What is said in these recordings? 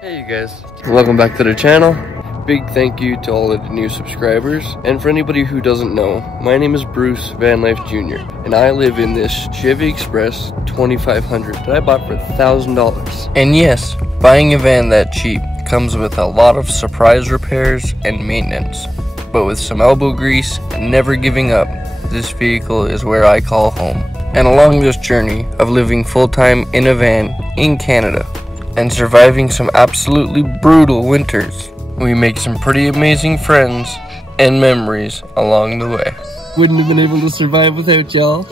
Hey you guys, welcome back to the channel. Big thank you to all of the new subscribers, and for anybody who doesn't know, my name is Bruce VanLife Jr. and I live in this Chevy Express 2500 that I bought for $1,000. And yes, buying a van that cheap comes with a lot of surprise repairs and maintenance, but with some elbow grease and never giving up, this vehicle is where I call home. And along this journey of living full-time in a van in Canada and surviving some absolutely brutal winters, we make some pretty amazing friends and memories along the way. Wouldn't have been able to survive without y'all.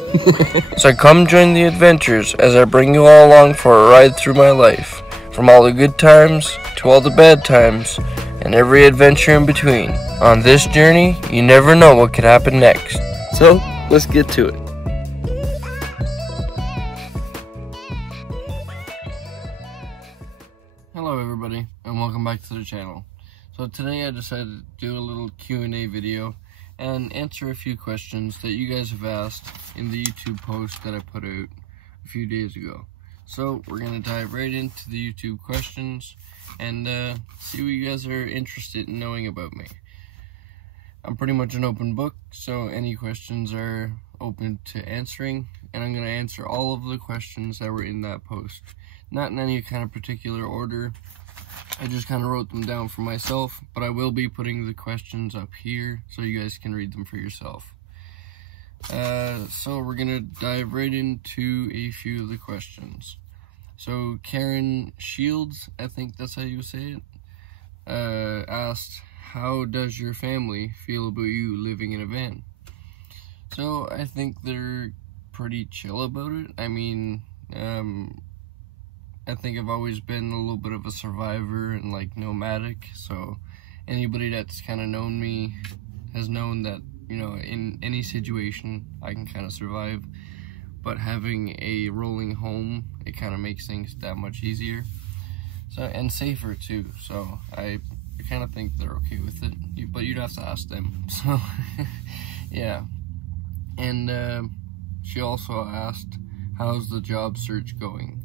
So come join the adventures as I bring you all along for a ride through my life, from all the good times to all the bad times and every adventure in between. On this journey, you never know what could happen next. So let's get to it. Hello everybody, and welcome back to the channel. So today I decided to do a little Q&A video and answer a few questions that you guys have asked in the YouTube post that I put out a few days ago. So we're going to dive right into the YouTube questions and see what you guys are interested in knowing about me. I'm pretty much an open book, so any questions are open to answering, and I'm going to answer all of the questions that were in that post. Not in any kind of particular order. I just kind of wrote them down for myself, but I will be putting the questions up here so you guys can read them for yourself. So we're gonna dive right into a few of the questions. So Karen Shields, I think that's how you say it, asked, how does your family feel about you living in a van? So I think they're pretty chill about it. I mean, I think I've always been a little bit of a survivor and like nomadic, so anybody that's kind of known me has known that, you know, in any situation I can kind of survive, but having a rolling home, it kind of makes things that much easier, so, and safer too, so I kind of think they're okay with it, but you'd have to ask them. So yeah. And she also asked, how's the job search going?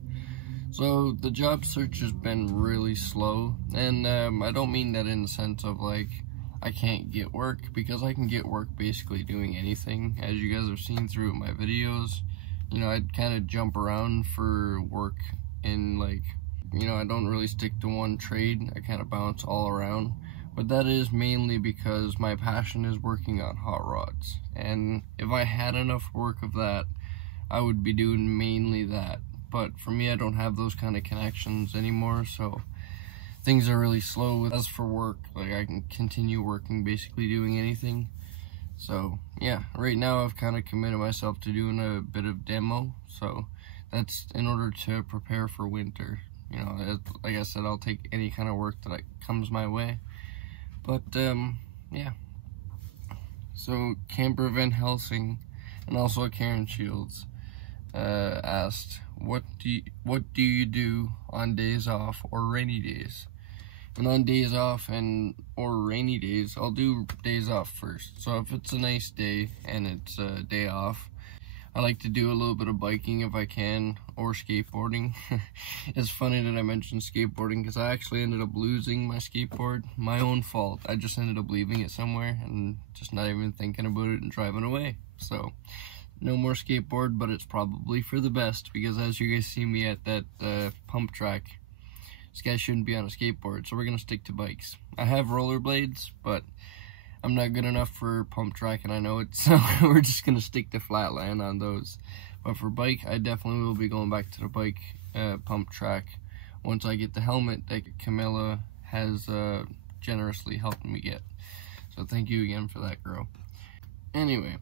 So the job search has been really slow, and I don't mean that in the sense of like I can't get work, because I can get work basically doing anything. As you guys have seen through my videos, you know, I'd kind of jump around for work, and like, you know, I don't really stick to one trade. I kind of bounce all around, but that is mainly because my passion is working on hot rods, and if I had enough work of that, I would be doing mainly that. But for me, I don't have those kind of connections anymore, so things are really slow. As for work, like I can continue working, basically doing anything. So yeah, right now I've kind of committed myself to doing a bit of demo, so that's in order to prepare for winter. You know, like I said, I'll take any kind of work that comes my way. But yeah. So Camper Van Helsing and also Karen Shields asked, what do you do on days off or rainy days? And on days off or rainy days, I'll do days off first. So if it's a nice day and it's a day off, I like to do a little bit of biking if I can, or skateboarding. It's funny that I mentioned skateboarding, because I actually ended up losing my skateboard. My own fault. I just ended up leaving it somewhere and just not even thinking about it and driving away. So no more skateboard, but it's probably for the best, because as you guys see me at that pump track, this guy shouldn't be on a skateboard, so we're gonna stick to bikes. I have rollerblades, but I'm not good enough for pump track, and I know it, so we're just gonna stick to flatland on those. But for bike, I definitely will be going back to the bike pump track once I get the helmet that Camilla has generously helped me get. So thank you again for that, girl. Anyway,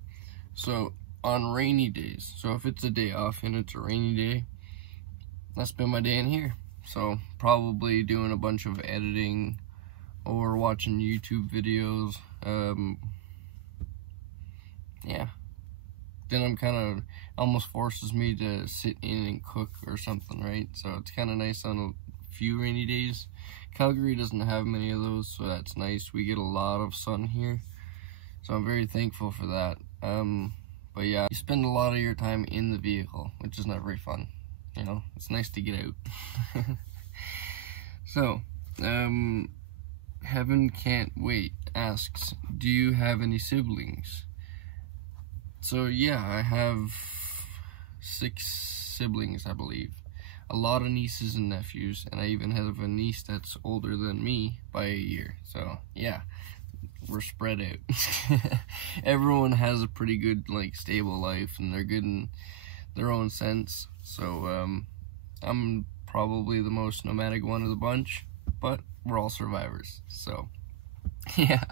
so on rainy days, so if it's a day off and it's a rainy day, I spend my day in here. So probably doing a bunch of editing or watching YouTube videos. Yeah, then I'm kind of almost forces me to sit in and cook or something, right? So it's kind of nice on a few rainy days. Calgary doesn't have many of those, so that's nice. We get a lot of sun here, so I'm very thankful for that. But yeah, you spend a lot of your time in the vehicle, which is not very fun. You know, it's nice to get out. So, Heaven Can't Wait asks, do you have any siblings? So yeah, I have 6 siblings, I believe. A lot of nieces and nephews, and I even have a niece that's older than me by a year. So yeah, we're spread out. Everyone has a pretty good, like, stable life, and they're good in their own sense. So I'm probably the most nomadic one of the bunch, but we're all survivors. So yeah.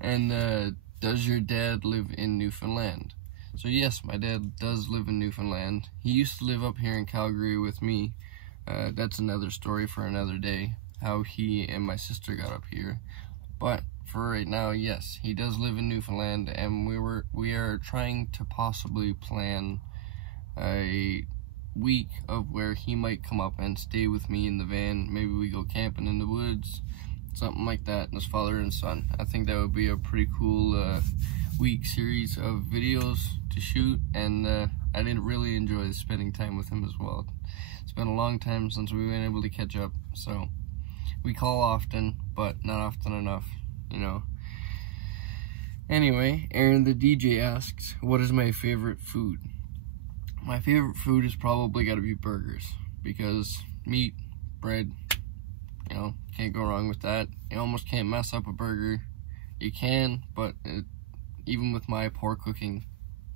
And does your dad live in Newfoundland? So yes, my dad does live in Newfoundland. He used to live up here in Calgary with me. That's another story for another day, how he and my sister got up here. But for right now, yes, he does live in Newfoundland, and we are trying to possibly plan a week of where he might come up and stay with me in the van. Maybe we go camping in the woods, something like that, and his father and son. I think that would be a pretty cool week series of videos to shoot, and I didn't really enjoy spending time with him as well. It's been a long time since we've been able to catch up, so we call often, but not often enough, you know. Anyway, Aaron the DJ asks, what is my favorite food? My favorite food is probably got to be burgers, because meat, bread, you know, can't go wrong with that. You almost can't mess up a burger. You can, but even with my poor cooking,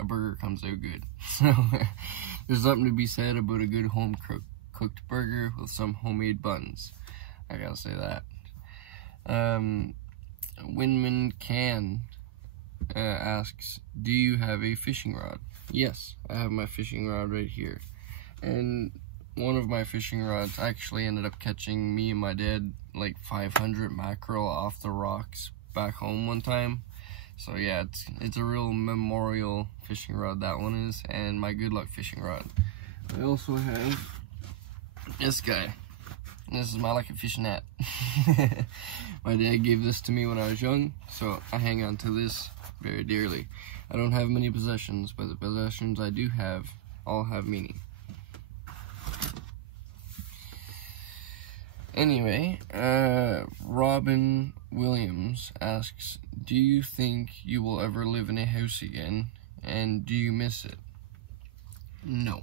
a burger comes out good. So there's something to be said about a good home cooked burger with some homemade buns. I gotta say that. Winman Can asks, do you have a fishing rod? Yes, I have my fishing rod right here. And one of my fishing rods actually ended up catching me and my dad like 500 mackerel off the rocks back home one time. So yeah, it's a real memorial fishing rod, that one is, and my good luck fishing rod. I also have this guy. This is my lucky fishing net. My dad gave this to me when I was young, so I hang on to this very dearly. I don't have many possessions, but the possessions I do have all have meaning. Anyway, Robin Williams asks, do you think you will ever live in a house again, and do you miss it? No.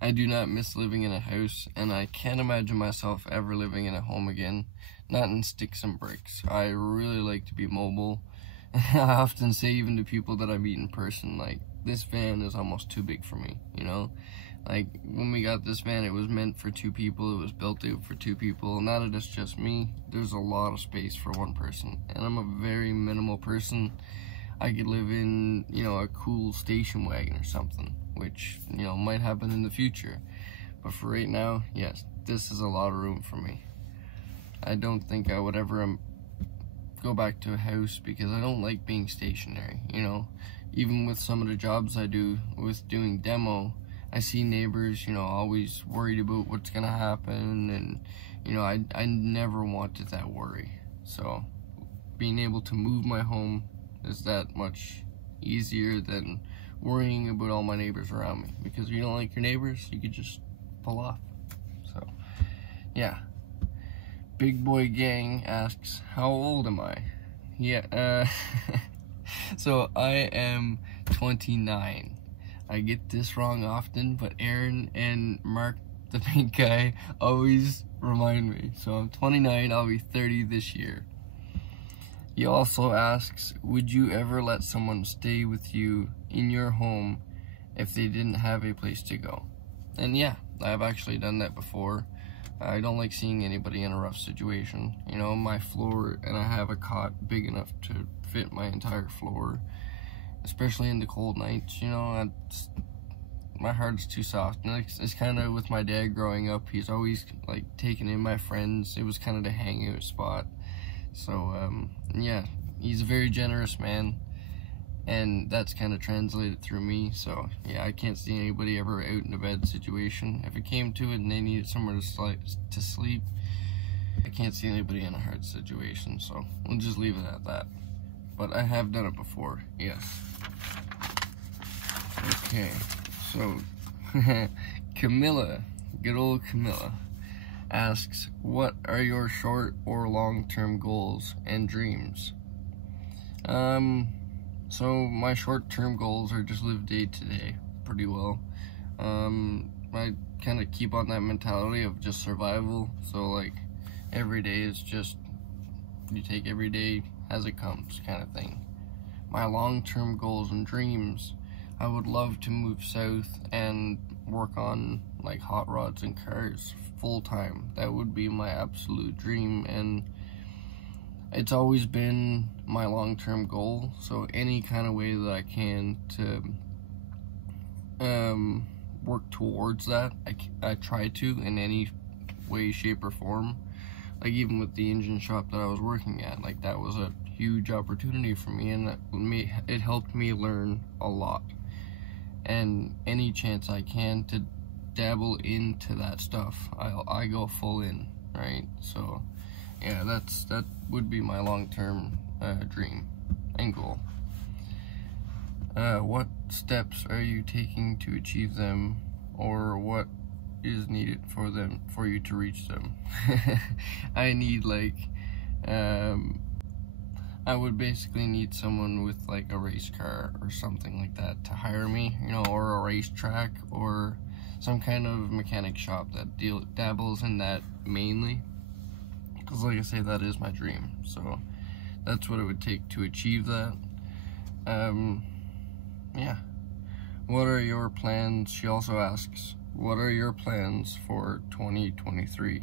I do not miss living in a house, and I can't imagine myself ever living in a home again, not in sticks and bricks. I really like to be mobile. I often say even to people that I meet in person, like, this van is almost too big for me, you know? Like, when we got this van, it was meant for 2 people, it was built out for 2 people. Now that it's just me, there's a lot of space for 1 person, and I'm a very minimal person. I could live in, you know, a cool station wagon or something, which, you know, might happen in the future. But for right now, yes, this is a lot of room for me. I don't think I would ever go back to a house, because I don't like being stationary, you know. Even with some of the jobs I do with doing demo, I see neighbors, you know, always worried about what's gonna happen, and, you know, I never wanted that worry. So being able to move my home is that much easier than worrying about all my neighbors around me, because if you don't like your neighbors, you could just pull off. So yeah. Big Boy Gang asks, how old am I? Yeah, so I am 29. I get this wrong often, but Aaron and Mark, the pink guy, always remind me. So I'm 29, I'll be 30 this year. He also asks, would you ever let someone stay with you in your home if they didn't have a place to go? And yeah, I've actually done that before. I don't like seeing anybody in a rough situation. You know, my floor, and I have a cot big enough to fit my entire floor, especially in the cold nights, you know. My heart's too soft. And it's kind of with my dad growing up, he's always like taking in my friends. It was kind of the hangout spot. So yeah, he's a very generous man, and that's kind of translated through me. So yeah, I can't see anybody ever out in a bed situation. If it came to it and they needed somewhere to sleep, I can't see anybody in a hard situation. So we'll just leave it at that. But I have done it before, yes. Okay, so Camilla, good old Camilla, asks, what are your short or long-term goals and dreams? So my short-term goals are just live day to day pretty well. I kind of keep on that mentality of just survival. So like every day is just, you take every day as it comes kind of thing. My long-term goals and dreams, I would love to move south and work on like hot rods and cars full time. That would be my absolute dream, and it's always been my long-term goal. So any kind of way that I can to work towards that, I try to in any way, shape, or form. Like even with the engine shop that I was working at, like that was a huge opportunity for me, and it helped me learn a lot. And any chance I can to dabble into that stuff, I go full in, right? So yeah, that would be my long-term dream and goal. What steps are you taking to achieve them, or what is needed for you to reach them? I need like I would basically need someone with like a race car or something like that to hire me, you know, or a racetrack or some kind of mechanic shop that dabbles in that mainly, because like I say, that is my dream. So that's what it would take to achieve that. Yeah. What are your plans? She also asks, what are your plans for 2023?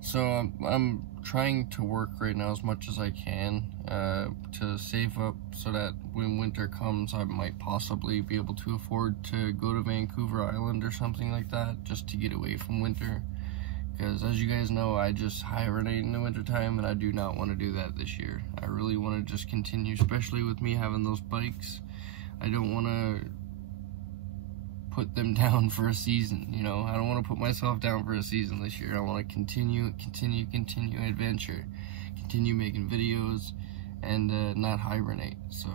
So I'm trying to work right now as much as I can to save up so that when winter comes, I might possibly be able to afford to go to Vancouver Island or something like that, just to get away from winter. Because as you guys know, I just hibernate in the wintertime, and I do not want to do that this year. I really want to just continue, especially with me having those bikes. I don't want to put them down for a season, you know. I don't want to put myself down for a season this year. I want to continue adventure, continue making videos, and not hibernate. So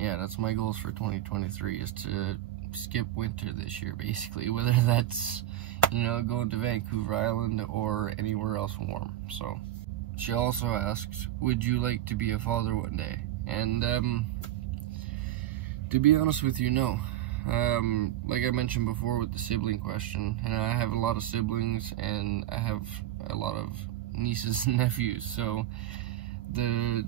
yeah, that's my goals for 2023, is to skip winter this year, basically, whether that's, you know, going to Vancouver Island or anywhere else warm. So she also asks, would you like to be a father one day? And to be honest with you, no. Like I mentioned before with the sibling question, and I have a lot of siblings, and I have a lot of nieces and nephews, so the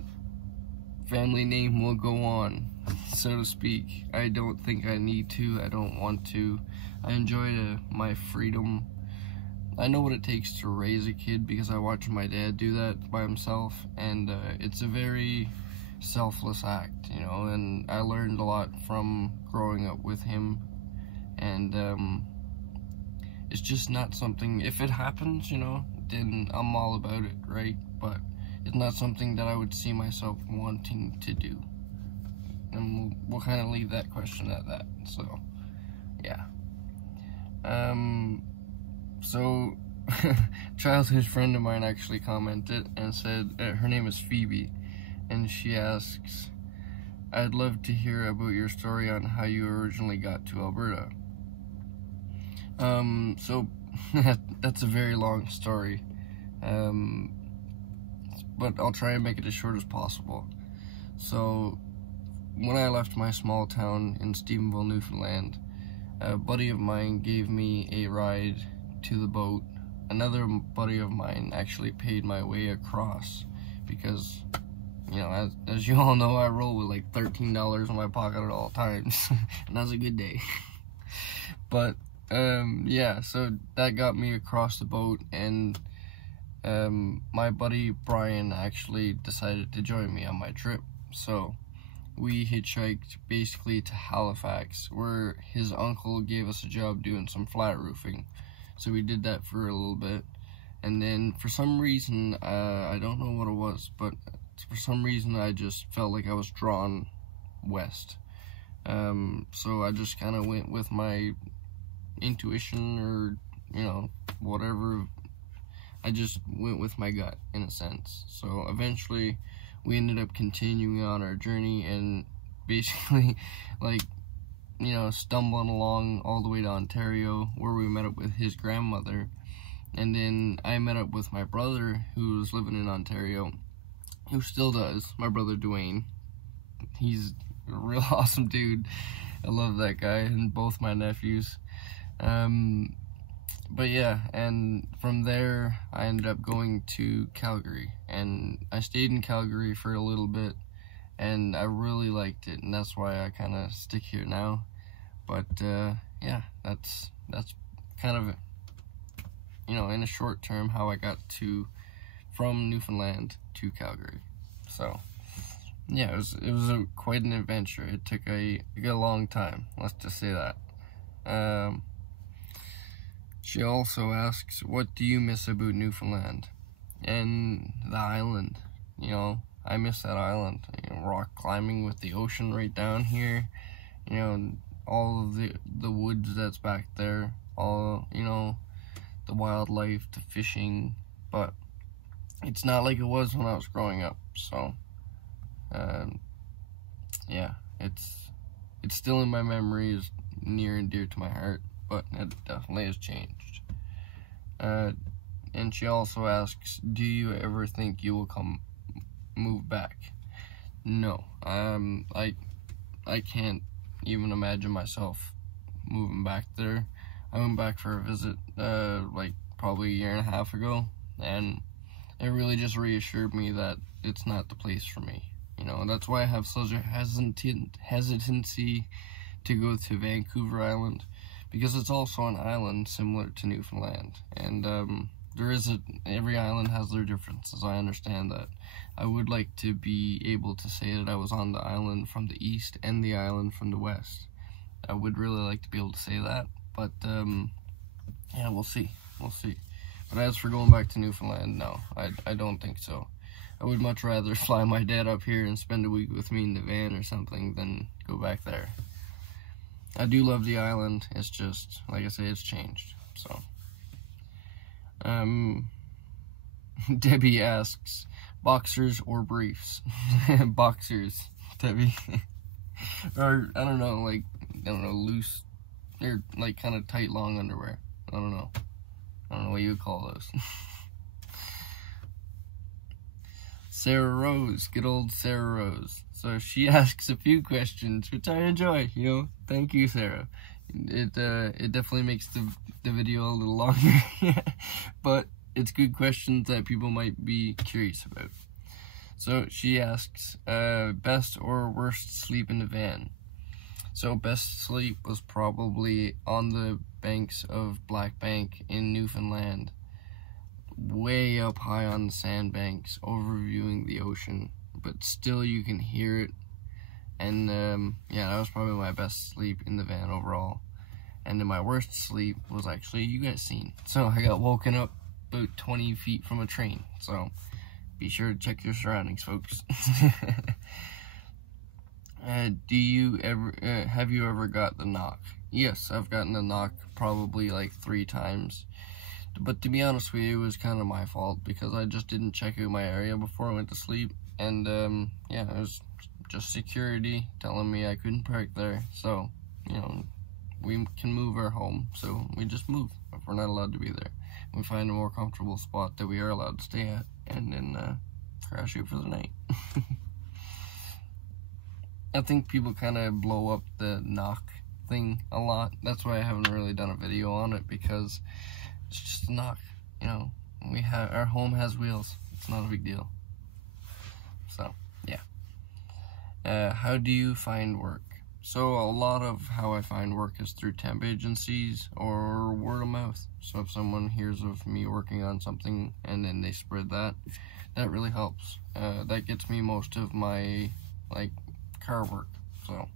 family name will go on, so to speak. I don't think I need to. I don't want to. I enjoy my freedom. I know what it takes to raise a kid because I watched my dad do that by himself, and it's a very selfless act, you know, and I learned a lot from growing up with him, and it's just not something, if it happens, you know, then I'm all about it, right? But it's not something that I would see myself wanting to do, and we'll kind of leave that question at that. So yeah. So childhood friend of mine actually commented and said, her name is Phoebe, and she asks, I'd love to hear about your story on how you originally got to Alberta. So that's a very long story, but I'll try and make it as short as possible. So when I left my small town in Stephenville, Newfoundland, a buddy of mine gave me a ride to the boat. Another buddy of mine actually paid my way across because, you know, as you all know, I roll with like $13 in my pocket at all times, and that's a good day. But yeah, so that got me across the boat, and my buddy Brian actually decided to join me on my trip. So we hitchhiked basically to Halifax, where his uncle gave us a job doing some flat roofing. So we did that for a little bit, and then for some reason, I don't know what it was, but for some reason I just felt like I was drawn west. So I just kind of went with my intuition, or, you know, whatever. I just went with my gut in a sense. So eventually we ended up continuing on our journey, and basically, like, you know, stumbling along all the way to Ontario, where we met up with his grandmother. And then I met up with my brother, who was living in Ontario, who still does, my brother Dwayne. He's a real awesome dude. I love that guy, and both my nephews. But yeah, and from there, I ended up going to Calgary, and I stayed in Calgary for a little bit, and I really liked it, and that's why I kind of stick here now. But yeah, that's kind of, you know, in a short term, how I got from Newfoundland to Calgary. So yeah, it was quite an adventure. It took a long time, let's just say that. She also asks, what do you miss about Newfoundland? And the island, you know, I miss that island. You know, rock climbing with the ocean right down here, you know, all of the woods that's back there, all, you know, the wildlife, the fishing, but it's not like it was when I was growing up. So yeah, it's still in my memories, near and dear to my heart, but it definitely has changed. And she also asks, do you ever think you will move back? No. I can't even imagine myself moving back there. I went back for a visit, like probably a year and a half ago, and it really just reassured me that it's not the place for me. You know, and that's why I have such a hesitancy to go to Vancouver Island, because it's also an island similar to Newfoundland, and every island has their differences. I understand that. I would like to be able to say that I was on the island from the east and the island from the west. I would really like to be able to say that, but yeah, we'll see. But as for going back to Newfoundland, no, I don't think so. I would much rather fly my dad up here and spend a week with me in the van or something than go back there. I do love the island. It's just, like I say, it's changed. So, Debbie asks, boxers or briefs? Boxers, Debbie. Or, I don't know, loose, or like kind of tight, long underwear. I don't know what you would call those. Sarah Rose, good old Sarah Rose. So she asks a few questions, which I enjoy, you know. Thank you, Sarah. It definitely makes the video a little longer, but it's good questions that people might be curious about. So she asks, best or worst sleep in the van? So best sleep was probably on the banks of Black Bank in Newfoundland, way up high on the sandbanks, overviewing the ocean, but still you can hear it. And yeah, that was probably my best sleep in the van overall. And then my worst sleep was actually, you guys seen. So I got woken up about 20 feet from a train. So be sure to check your surroundings, folks. Have you ever got the knock? Yes, I've gotten the knock probably like 3 times. But to be honest with you, it was kind of my fault, because I just didn't check out my area before I went to sleep. And yeah, it was just security telling me I couldn't park there. So, you know, we can move our home, so we just move if we're not allowed to be there. We find a more comfortable spot that we are allowed to stay at, and then crash out for the night. I think people kind of blow up the knock thing a lot. That's why I haven't really done a video on it, because it's just a knock, you know. Our home has wheels. It's not a big deal. So, yeah. How do you find work? So a lot of how I find work is through temp agencies or word of mouth. So if someone hears of me working on something and then they spread that, that really helps. That gets me most of my, like, car work. So,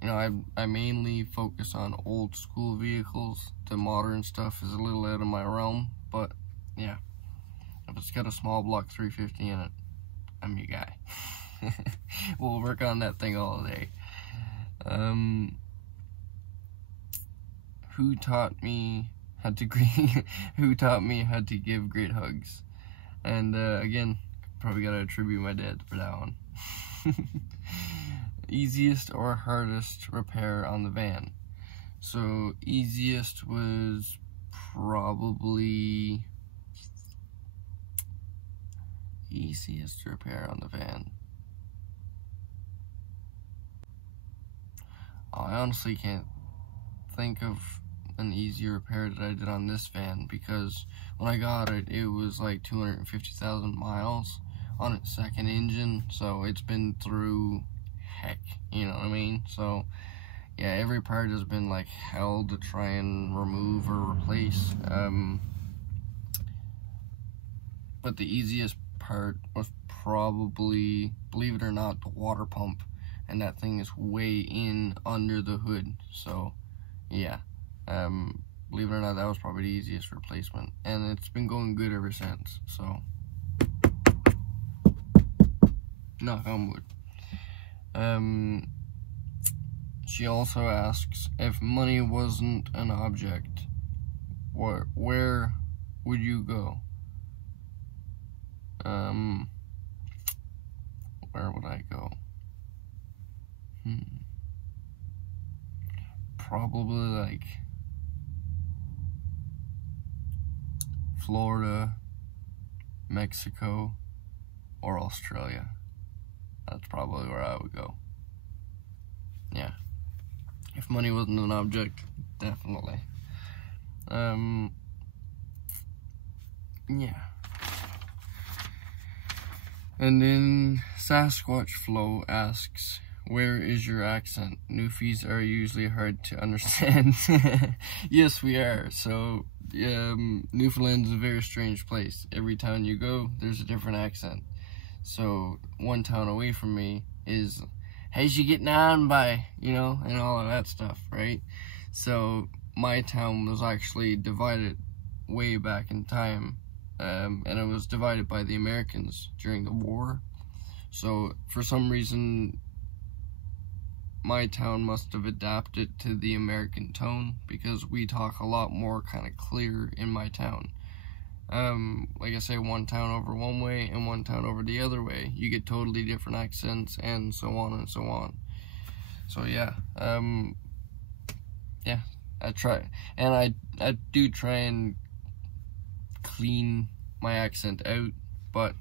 you know, I mainly focus on old school vehicles. The modern stuff is a little out of my realm, but yeah, if it's got a small block 350 in it, I'm your guy. We'll work on that thing all day. Who taught me how to give great hugs? And again, probably gotta attribute my dad for that one. easiest or hardest repair on the van. So easiest was probably easiest repair on the van. I honestly can't think of an easy repair that I did on this van, because when I got it, it was like 250,000 miles on its second engine, so it's been through heck, you know what I mean? So yeah, every part has been like hell to try and remove or replace. But the easiest part was probably, believe it or not, the water pump, and that thing is way in under the hood. So yeah, believe it or not, that was probably the easiest replacement, and it's been going good ever since. So knock on wood. She also asks, if money wasn't an object, where would you go? Where would I go? Probably like Florida, Mexico, or Australia. That's probably where I would go. Yeah. If money wasn't an object, definitely. Yeah. And then Sasquatch Flow asks, where is your accent? Newfies are usually hard to understand. Yes, we are. So, Newfoundland is a very strange place. Every town you go, there's a different accent. So, one town away from me is, how's you getting on by, you know, and all of that stuff, right? So, my town was actually divided way back in time, and it was divided by the Americans during the war. So, for some reason, my town must have adapted to the American tone, because we talk a lot more kind of clear in my town. Like I say, one town over one way and one town over the other way, you get totally different accents, and so on and so on. So yeah, yeah, I try, and I do try and clean my accent out, but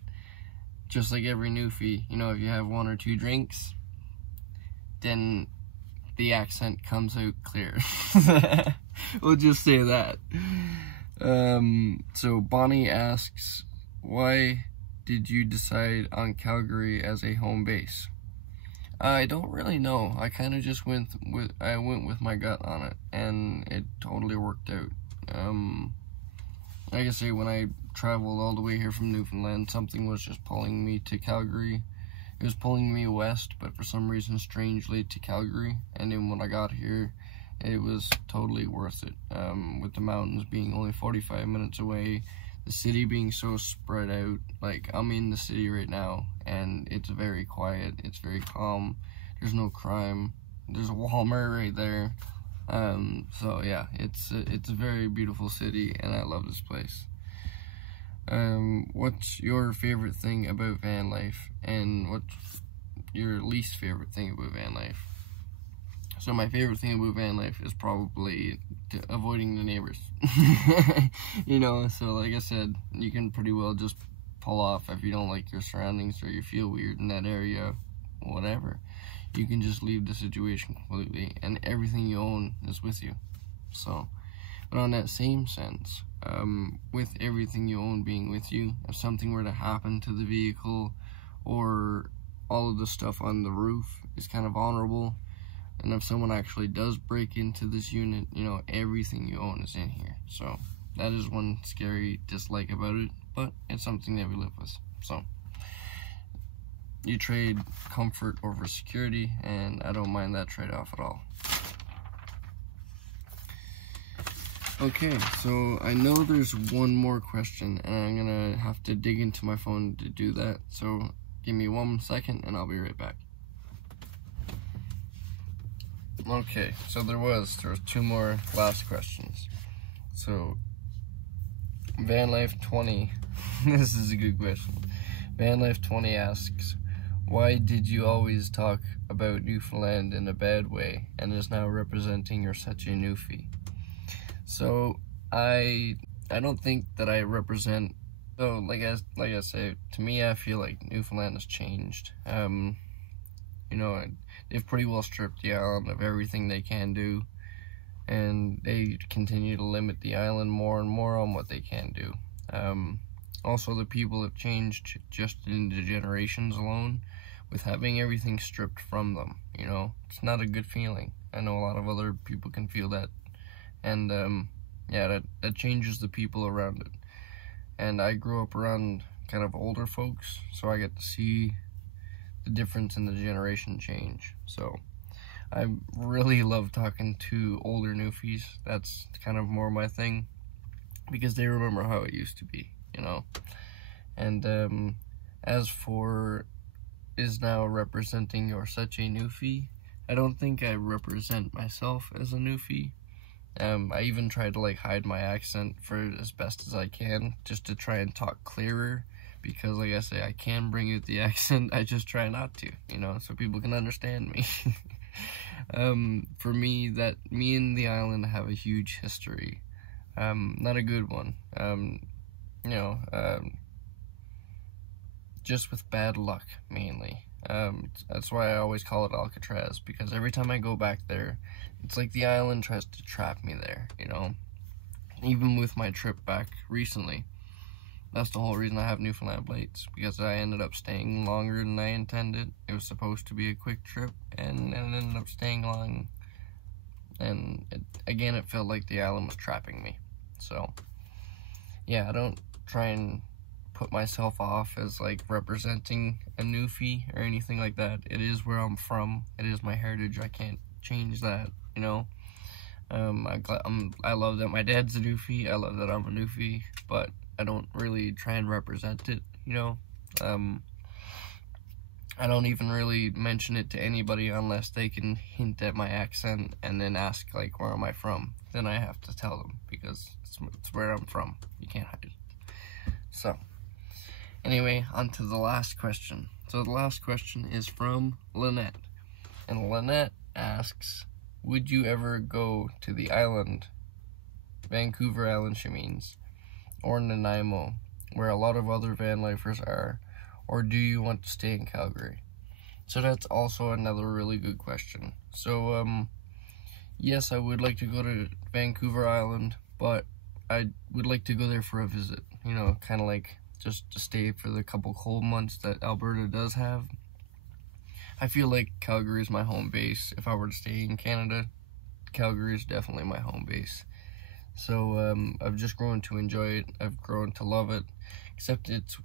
just like every newfie, you know, if you have one or two drinks, then the accent comes out clear. We'll just say that. So Bonnie asks, why did you decide on Calgary as a home base? I don't really know. I kind of just went with my gut on it, and it totally worked out. Like I say, when I traveled all the way here from Newfoundland, something was just pulling me to Calgary. It was pulling me west, but for some reason, strangely, to Calgary. And then when I got here, it was totally worth it. With the mountains being only 45 minutes away, the city being so spread out. Like, I'm in the city right now, and it's very quiet. It's very calm. There's no crime. There's a Walmart right there. So yeah, it's a very beautiful city, and I love this place. What's your favorite thing about van life, and what's your least favorite thing about van life? So my favorite thing about van life is probably avoiding the neighbors. You know, so like I said, you can pretty well just pull off if you don't like your surroundings or you feel weird in that area, whatever. You can just leave the situation completely, and everything you own is with you. So, but on that same sense, with everything you own being with you, if something were to happen to the vehicle, or all of the stuff on the roof is kind of honorable, and if someone actually does break into this unit, you know, everything you own is in here. So that is one scary dislike about it, but it's something that we live with. So you trade comfort over security, and I don't mind that trade-off at all. Okay, so I know there's one more question, and I'm gonna have to dig into my phone to do that, so give me 1 second and I'll be right back. Okay, so there was 2 more last questions. So VanLife 20, this is a good question. VanLife 20 asks, Why did you always talk about Newfoundland in a bad way and is now representing you're such a Newfie? So I don't think that I represent. So like I say, to me, I feel like Newfoundland has changed. You know, they've pretty well stripped the island of everything they can do, and they continue to limit the island more and more on what they can do. Also, the people have changed just in the generations alone, with having everything stripped from them. You know, it's not a good feeling. I know a lot of other people can feel that, and yeah, that changes the people around it. And I grew up around kind of older folks, so I get to see the difference in the generation change. So I really love talking to older Newfies. That's kind of more my thing, because they remember how it used to be, you know. And as for is now representing you're such a Newfie, I don't think I represent myself as a Newfie. I even try to like hide my accent for as best as I can, just to try and talk clearer, because like I say, I can bring out the accent, I just try not to, you know, so people can understand me. For me, me and the island have a huge history, not a good one, you know, just with bad luck, mainly. That's why I always call it Alcatraz, because every time I go back there, it's like the island tries to trap me there, you know? Even with my trip back recently, that's the whole reason I have Newfoundland plates, because I ended up staying longer than I intended. It was supposed to be a quick trip, and it ended up staying long, and again, it felt like the island was trapping me. So, yeah, I don't try and put myself off as like representing a Newfie or anything like that. It is where I'm from. It is my heritage. I can't change that, you know. I love that my dad's a Newfie. I love that I'm a Newfie, but I don't really try and represent it, you know. I don't even really mention it to anybody unless they can hint at my accent and then ask like, where am I from? Then I have to tell them, because it's where I'm from. You can't hide it. So anyway, on to the last question. So the last question is from Lynette. And Lynette asks, would you ever go to the island, Vancouver Island she means, or Nanaimo, where a lot of other van lifers are, or do you want to stay in Calgary? So that's also another really good question. So, yes, I would like to go to Vancouver Island, but I would like to go there for a visit, you know, kind of like just to stay for the couple cold months that Alberta does have. I feel like Calgary is my home base. If I were to stay in Canada, Calgary is definitely my home base. So I've just grown to enjoy it. I've grown to love it, except it's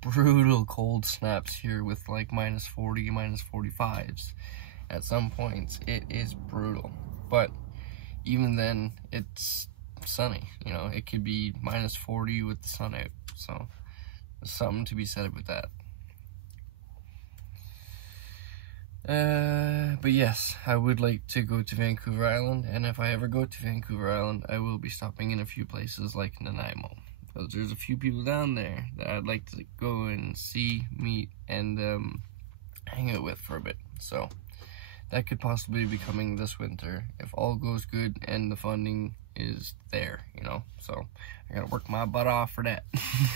brutal cold snaps here with like -40, -45s. At some points, it is brutal. But even then, it's sunny. You know, it could be -40 with the sun out. So there's something to be said about that. But yes, I would like to go to Vancouver Island, and if I ever go to Vancouver Island, I will be stopping in a few places like Nanaimo, because there's a few people down there that I'd like to go and see, meet, and hang out with for a bit. So that could possibly be coming this winter if all goes good and the funding is there, you know. So I gotta work my butt off for that.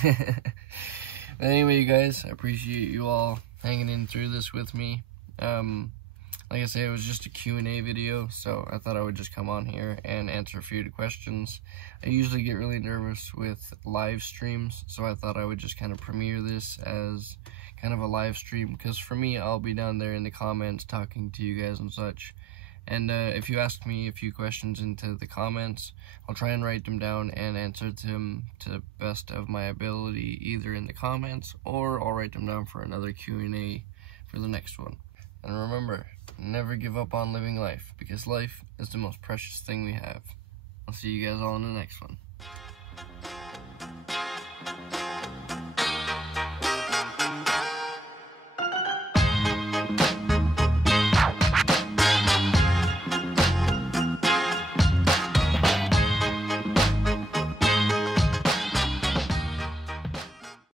But anyway, you guys, I appreciate you all hanging in through this with me. Like I say, it was just a Q&A video, so I thought I would just come on here and answer a few questions. I usually get really nervous with live streams, so I thought I would just kind of premiere this as kind of a live stream, because for me, I'll be down there in the comments talking to you guys and such. And if you ask me a few questions into the comments, I'll try and write them down and answer them to the best of my ability, either in the comments, or I'll write them down for another Q&A for the next one. And remember, never give up on living life, because life is the most precious thing we have. I'll see you guys all in the next one.